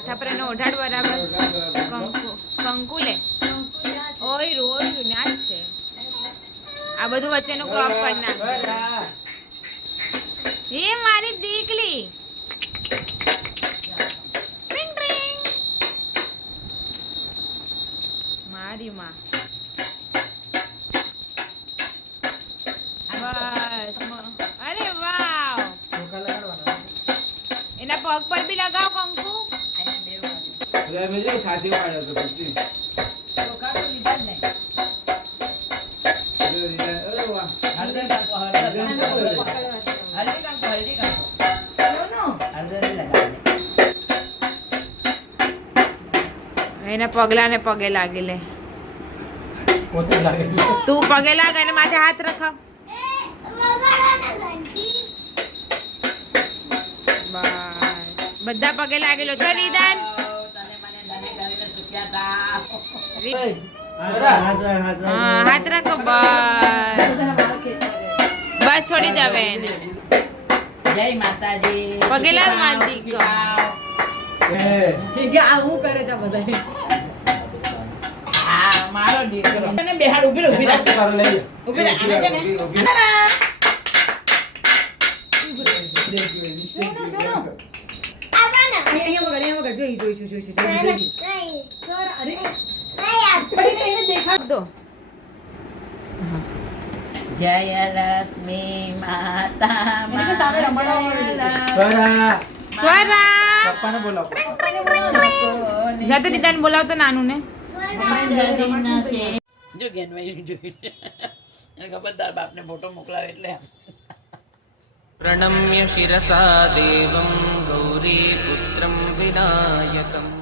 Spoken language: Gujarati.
માથા પર એનો ઓઢાડ બરાબર. કંકુ લે. ઓય રોજ ના જ છે. આ બધું વચ્ચેનું ક્રોપ કરી નાખ. એ મારી દીકલી. ટ્રિંગ ટ્રિંગ. મારી માં. બસ. અરે વાવ. એના પગ પર બી લગાવ કંકુ. એના પગલા ને પગે લાગી લે. તું પગે લાગ અને માથે હાથ રખાવ. બધા પગે લાગેલો છે રીદાન. હાથ રાખો. બસ છોડી દે હવે એને. જય માતાજી. પગે લાગ મારી હું કરે છે બધા. આ મારો દીકરો અને બેહાડ ઉભી ઉભી રાખ. ઉભી રાખ. આને છે ને અહીંયા વગર જોઈ સર અરે પડીને એને દેખાડ દો. જય લક્ષ્મી માતા મને સામે રમણવા સ્વરા પપ્પાને બોલાવો. જા તો દીદાને બોલાવતો નાનું ને. જો ગેનવાઈ જોઈ એને ખબરદાર બાપને ફોટો મોકલાવે એટલે प्रणम्य शिरसा देवं गौरीपुत्रं विनायकम्